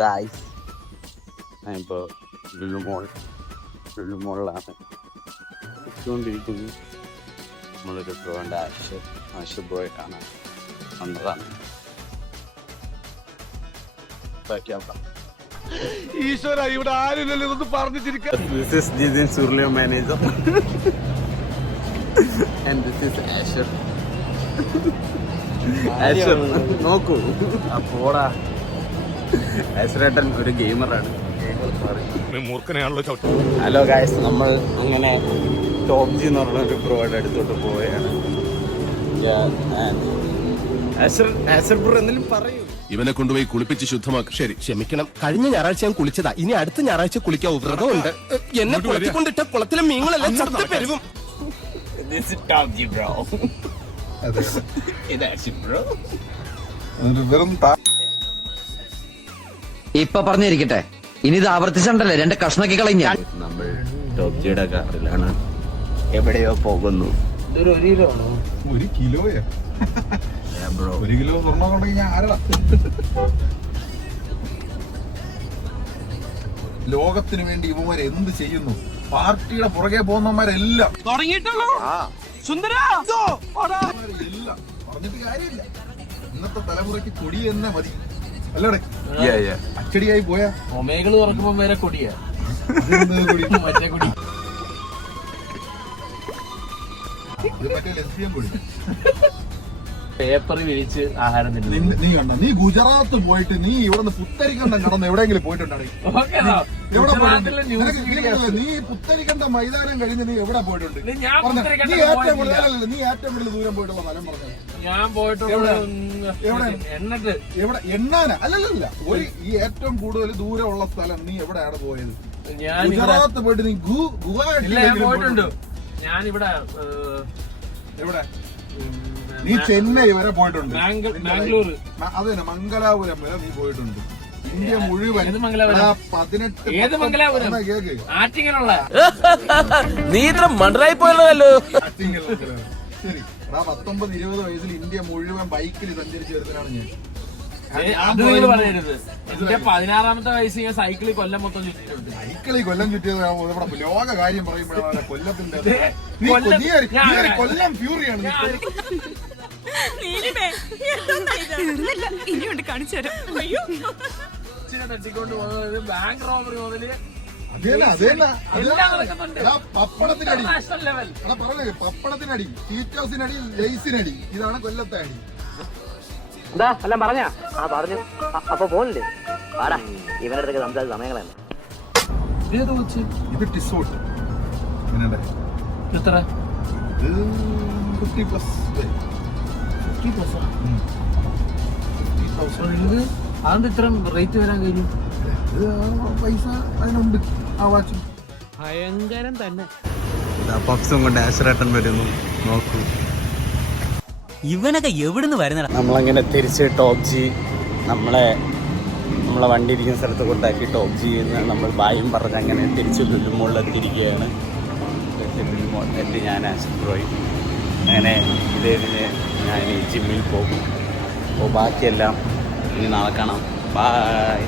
Guys, ഞാനിപ്പോൾ ലുലുമോളിലാണ് എത്തിക്കൊണ്ടിരിക്കുന്നു. നമ്മളൊരു ബ്രോൻ്റെ ash ബ്രോയെ കാണാൻ വന്നതാണ്. ഈശ്വര, ഇവിടെ ആരുമില്ലല്ലോ ഇതൊന്ന് പറഞ്ഞിരിക്കാം. This is Jidin Surlio manager and this is Asher. Asher നോക്കൂ അപ്പോടാ. ആഷറേട്ടൻ ഒരു ഗെയിമറാണ്. ഹലോ ഗായ്സ്, നമ്മൾ അങ്ങനെ ടോപ്പ് ജി എന്ന് പറഞ്ഞ ഒരു ബ്രോയുടെ അടുത്തോട്ട് പോവുകയാണ്. ആഷർ ബ്രോ എന്തെങ്കിലും പറയൂ. ഇവനെ കൊണ്ടുപോയി കുളിപ്പിച്ച് ശുദ്ധമാക്കും. ശരി, ക്ഷമിക്കണം. കഴിഞ്ഞ ഞായറാഴ്ച ഞാൻ കുളിച്ചതാ. ഇനി അടുത്ത ഞായറാഴ്ച കുളിക്കാവൂ. വ്രതമുണ്ട്. എന്നെ കുളത്തിക്കൊണ്ടിട്ട കുളത്തിലെ മീനുകളെല്ലാം ചത്ത് പെരുവും. ഇപ്പൊ പറഞ്ഞിരിക്കട്ടെ, ഇനി ഇത് ആവർത്തിച്ചണ്ടല്ലേ 2 കഷ്ണക്കി കളഞ്ഞ. നമ്മൾ ടോപ്പ് ജിയുടെ കാറിലാണ്, എവിടെയോ പോകുന്നു. ഒരു കിലോ ആണോ? 1 കിലോയാ? 1 കിലോ സ്വർണ്ണം ഞാൻ ആരാ? ലോകത്തിന് വേണ്ടി ഇവന്മാര് എന്ത് ചെയ്യുന്നു? പാർട്ടിയുടെ പുറകെ പോകുന്നവന്മാരെല്ലാം തുടങ്ങിയിട്ടുള്ളൂ. എല്ലാം പറഞ്ഞിട്ട് കാര്യമില്ല. ഇന്നത്തെ തലമുറയ്ക്ക് കൊടി തന്നെ മതി, അല്ലടേ? അച്ചടിയായി പോയാ ഒമേകള് തുറക്കുമ്പോ വരെ കൊടിയാ. കൊടി മറ്റേ കൊടി മറ്റേ ലെസ്ബിയൻ കൊടി. പേപ്പർ വിരിച്ച് ആഹാരം തിന്നുന്നു. നീ കണ്ട, നീ ഗുജറാത്ത് പോയിട്ട് നീ ഇവിടെ പുത്തരിക്കണ്ടം കടന്ന് എവിടെയെങ്കിലും പോയിട്ടുണ്ടാണെങ്കിൽ എവിടെ പോയിട്ടുണ്ട്? നീ പുത്തരിക്കണ്ട മൈതാനം കഴിഞ്ഞ് നീ എവിടെ പോയിട്ടുണ്ട്? നീ ഏറ്റവും കൂടുതൽ ദൂരം പോയിട്ടുള്ള സ്ഥലം പറഞ്ഞു. ഞാൻ പോയിട്ടുള്ള എവിടെ എണ്ണാനാ? അല്ലല്ല, ഈ ഏറ്റവും കൂടുതൽ ദൂരമുള്ള സ്ഥലം നീ എവിടെയാണ് പോയത്? ഗുജറാത്ത് പോയിട്ട് നീ ഗുവാഹട്ടി പോയിട്ടുണ്ട്. ഞാനിവിടെ എവിടെ? നീ ചെന്നൈ വരെ പോയിട്ടുണ്ട്. ബാംഗ്ലൂർ, അത് തന്നെ മംഗലാപുരം വരെ നീ പോയിട്ടുണ്ട്. ഇന്ത്യ മുഴുവൻ 18 ഏത് മംഗലാപുരം? കേക്ക് ആറ്റിങ്ങലുള്ള. നീ ഇത്ര മണ്ടറായി പോയല്ലോ. ശരി, 19-20 വയസ്സിൽ ഇന്ത്യ മുഴുവൻ ബൈക്കിൽ സഞ്ചരിച്ചു വരുന്നതാണ് ഞാൻ. അത് നിങ്ങൾ പറയരുത്. എന്റെ 16ാമത്തെ വയസ്സ് ഞാൻ സൈക്കിളിൽ കൊല്ലം മൊത്തം ചുറ്റിട്ടുണ്ട്. സൈക്കിളിൽ കൊല്ലം ചുറ്റിയത് ഇവിടെ ലോക കാര്യം പറയുമ്പോഴാണ് കൊല്ലത്തിന്റെ. കൊല്ലം ഫ്യൂറിയാണ്. ഇനിയുണ്ട്, കാണിച്ചു തരാം. അയ്യോ, തട്ടിക്കൊണ്ട് പോകുന്നത് ബാങ്ക് റോബറി മുതല് പപ്പടത്തിനടി, പറഞ്ഞേ പപ്പടത്തിനടി, ചീറ്റോസിനടി, ലൈസിനടി. ഇതാണ് കൊല്ലത്തെ അടി. എന്താ എല്ലാം പറഞ്ഞാ? പറഞ്ഞു. അപ്പൊ പോണില്ലേ? പാടാ, ഇവന്റെ അടുത്തൊക്കെ സംസാരിച്ച സമയങ്ങളാണ്. ഇത് ടിസോട്ട് എത്ര? 50+. അതെന്ത് ഇത്ര റേറ്റ് വരാൻ കഴിഞ്ഞു? പൈസ അതിനുണ്ട്. ആ വാച്ച് ഭയങ്കരം തന്നെ. പപ്സും കൊണ്ട് ആഷറേട്ടൻ വരുന്നു, നോക്കൂ. ഇവനൊക്കെ എവിടുന്ന് വരുന്നടാ? നമ്മളങ്ങനെ തിരിച്ച് ടോപ്പ് ജി നമ്മളെ വണ്ടി ഇരിക്കുന്ന സ്ഥലത്ത് കൊണ്ടാക്കി ടോപ്പ് ജി നമ്മൾ ബായും പറഞ്ഞ് അങ്ങനെ തിരിച്ച് ലുലുമോളിലെത്തിയിരിക്കുകയാണ്. ലുലുമോളിലെത്തി ഞാൻ ആഷർ ബ്രോയി അങ്ങനെ ഇതേതിന് ഞാൻ ഈ ജിമ്മിൽ പോകും. അപ്പോൾ ബാക്കിയെല്ലാം ഇനി നാളെ കാണാം. ബായ്.